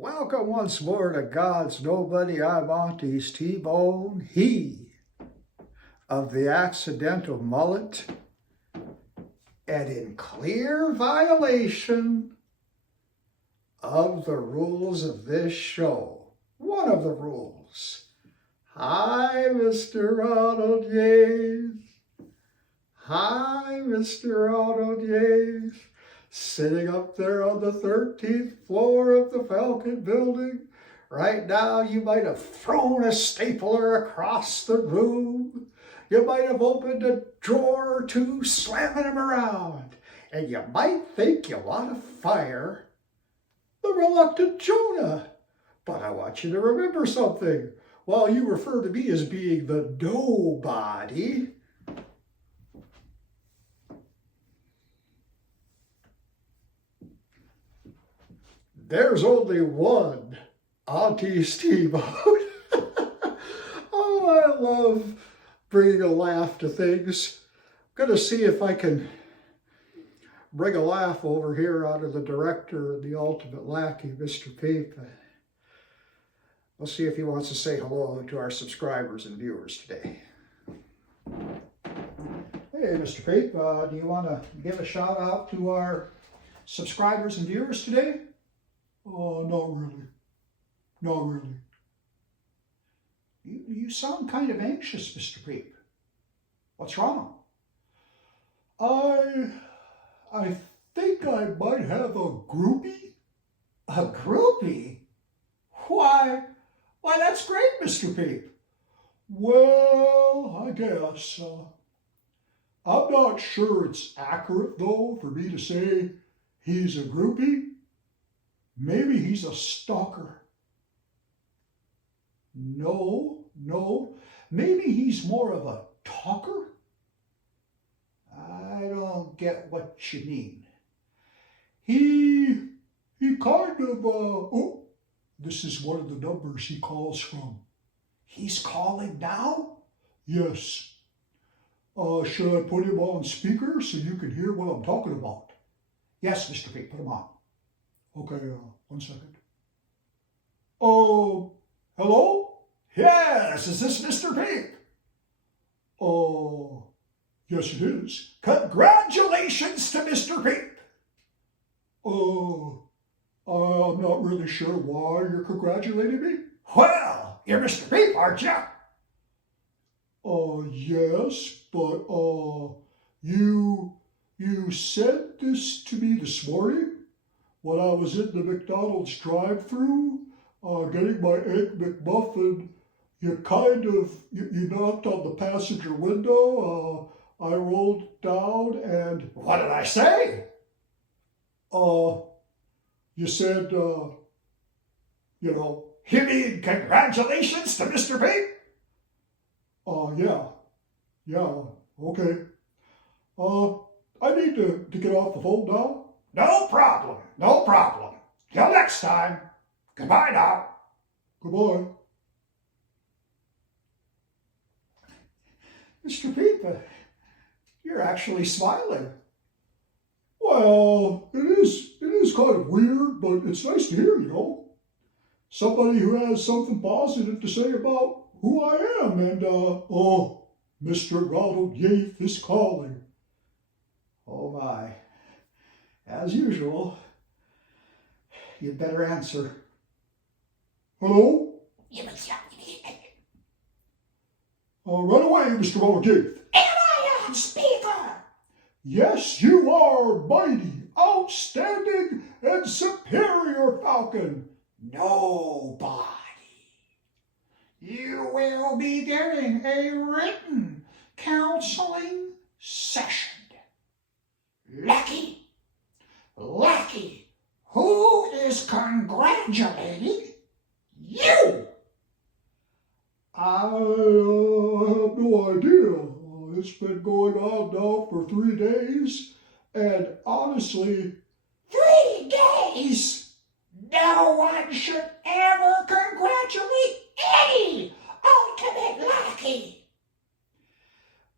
Welcome once more to God's Nobody. I'm Auntie's T-Bone, he of the accidental mullet, and in clear violation of the rules of this show. One of the rules. Hi, Mr. Ronald Yates. Hi, Mr. Ronald Yates. Sitting up there on the 13th floor of the Falcon building. Right now, you might have thrown a stapler across the room. You might have opened a drawer or two, slamming them around. And you might think you want to fire the reluctant Jonah. But I want you to remember something. While you refer to me as being the nobody, there's only one Auntie Steve-O. Oh, I love bringing a laugh to things. I'm going to see if I can bring a laugh over here out of the Director and the Ultimate Lackey, Mr. Peep. We'll see if he wants to say hello to our subscribers and viewers today. Hey, Mr. Peep, do you want to give a shout out to our subscribers and viewers today? Oh, not really. Not really. You sound kind of anxious, Mr. Peep. What's wrong? I think I might have a groupie. A groupie? Why, that's great, Mr. Peep. Well, I guess. I'm not sure it's accurate, though, for me to say he's a groupie. Maybe he's a stalker. No. Maybe he's more of a talker? I don't get what you mean. He kind of, oh, this is one of the numbers he calls from. He's calling now? Yes. Should I put him on speaker so you can hear what I'm talking about? Yes, Mr. Peep, put him on. Okay, 1 second. Hello? Yes, is this Mr. Peep? Yes it is. Congratulations to Mr. Peep. I'm not really sure why you're congratulating me. Well, you're Mr. Peep, aren't you? Yes, but, you said this to me this morning when I was in the McDonald's drive-thru, getting my Egg McMuffin. You kind of, you knocked on the passenger window, I rolled down and... What did I say? You said, You mean congratulations to Mr. Peep? Yeah, okay. I need to get off the phone now. No problem. Till next time. Goodbye now. Goodbye. Mr. Peep, you're actually smiling. Well, it is kind of weird, but it's nice to hear, Somebody who has something positive to say about who I am, and, Mr. Ronald Yates is calling. Oh my. As usual, you'd better answer. Hello? Right away, Mr. Ronald Yates. Am I on speaker? Yes, you are, mighty, outstanding, and superior Falcon. Nobody. You will be getting a written counseling session. Lackey, who is congratulating you? I have no idea. It's been going on now for 3 days, and honestly... 3 days? No one should ever congratulate any ultimate lackey.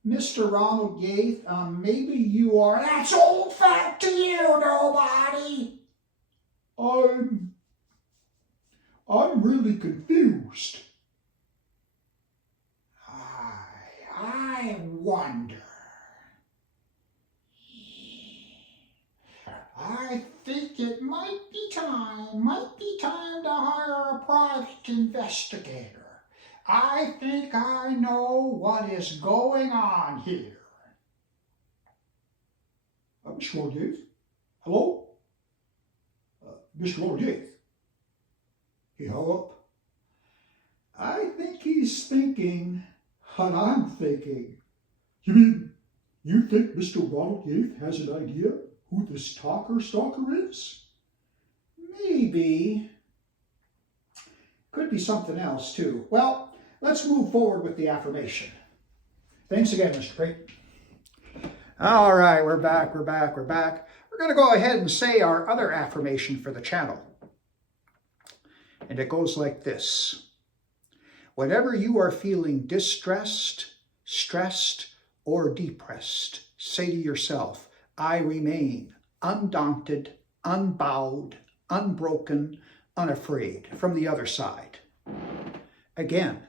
Mr. Ronald Yates, maybe you are... That's old fact to you, nobody. I'm I'm really confused. I wonder. I think it might be time to hire a private investigator. I think I know what is going on here. Mr. Lordier? Hello? Mr. Lordier? He hung up. I think he's thinking what I'm thinking. You mean you think Mr. Ronald Yates has an idea who this stalker is? Maybe. Could be something else, too. Well, let's move forward with the affirmation. Thanks again, Mr. Peep. All right, we're back. We're going to go ahead and say our other affirmation for the channel. And it goes like this. Whenever you are feeling distressed, stressed, or depressed, say to yourself, I remain undaunted, unbowed, unbroken, unafraid. From the other side. Again,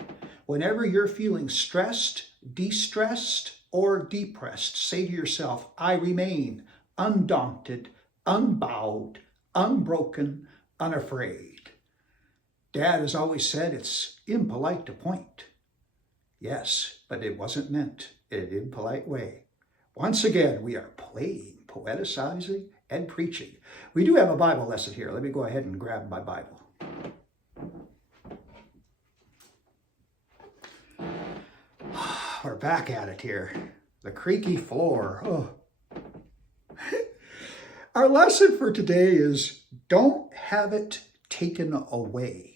whenever you're feeling stressed, distressed, or depressed, say to yourself, I remain undaunted, unbowed, unbroken, unafraid. Dad has always said it's impolite to point. Yes, but it wasn't meant in an impolite way. Once again, we are playing, poeticizing, and preaching. We do have a Bible lesson here. Let me go ahead and grab my Bible. We're back at it here. The creaky floor. Oh. Our lesson for today is don't have it taken away.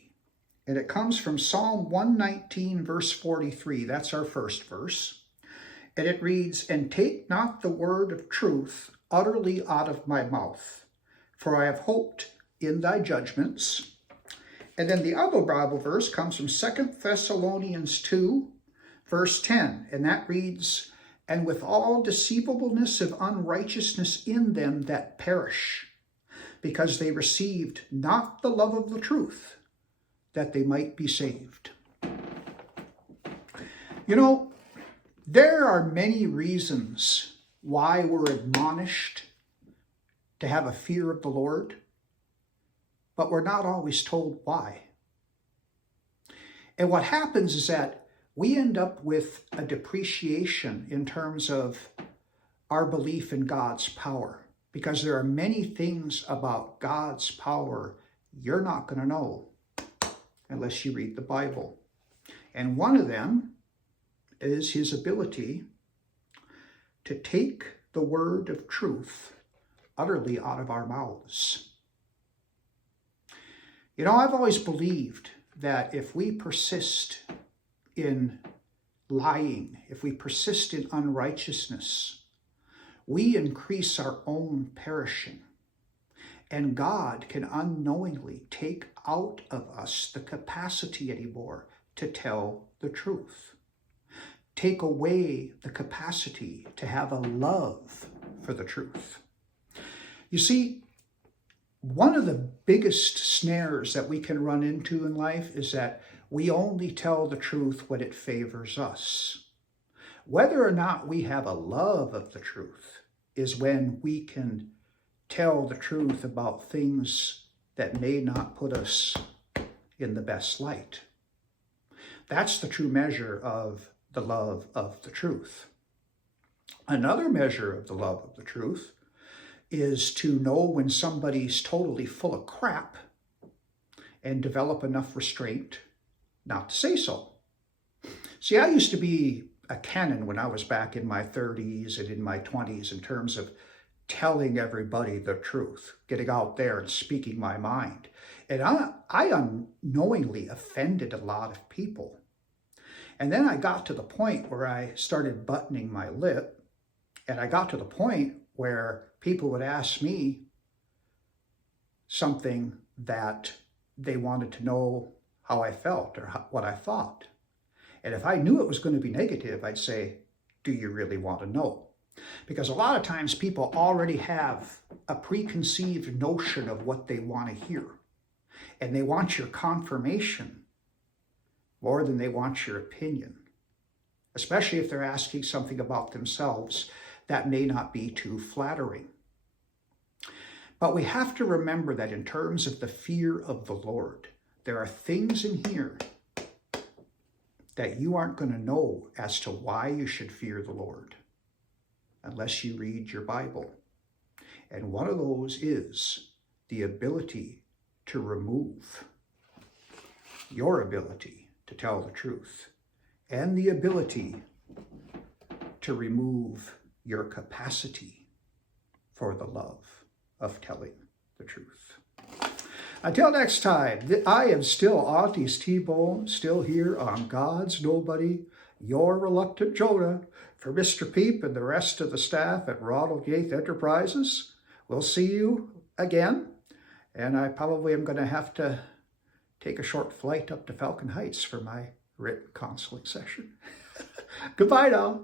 And it comes from Psalm 119, verse 43. That's our first verse. And it reads, and take not the word of truth utterly out of my mouth, for I have hoped in thy judgments. And then the other Bible verse comes from 2 Thessalonians 2, verse 10. And that reads, and with all deceivableness of unrighteousness in them that perish, because they received not the love of the truth, that they might be saved. You know, there are many reasons why we're admonished to have a fear of the Lord, but we're not always told why. And what happens is that we end up with a depreciation in terms of our belief in God's power, because there are many things about God's power you're not going to know unless you read the Bible. And one of them is his ability to take the word of truth utterly out of our mouths. You know, I've always believed that if we persist in lying, if we persist in unrighteousness, we increase our own perishing. And God can unknowingly take out of us the capacity anymore to tell the truth. Take away the capacity to have a love for the truth. You see, one of the biggest snares that we can run into in life is that we only tell the truth when it favors us. Whether or not we have a love of the truth is when we can tell the truth about things that may not put us in the best light. That's the true measure of the love of the truth. Another measure of the love of the truth is to know when somebody's totally full of crap and develop enough restraint not to say so. See, I used to be a canon when I was back in my 30s and in my 20s in terms of telling everybody the truth, getting out there and speaking my mind. And I unknowingly offended a lot of people. And then I got to the point where I started buttoning my lip, and I got to the point where people would ask me something that they wanted to know how I felt or what I thought. And if I knew it was going to be negative, I'd say, do you really want to know? Because a lot of times people already have a preconceived notion of what they want to hear. And they want your confirmation more than they want your opinion, especially if they're asking something about themselves that may not be too flattering. But we have to remember that in terms of the fear of the Lord, there are things in here that you aren't going to know as to why you should fear the Lord unless you read your Bible. And one of those is the ability to remove your ability to tell the truth and the ability to remove your capacity for the love of telling the truth. Until next time, I am still Aunties T-Bone, still here on God's Nobody, your reluctant Jonah, for Mr. Peep and the rest of the staff at Ronald Yates Enterprises. We'll see you again, and I probably am going to have to take a short flight up to Falcon Heights for my written counseling session. Goodbye now.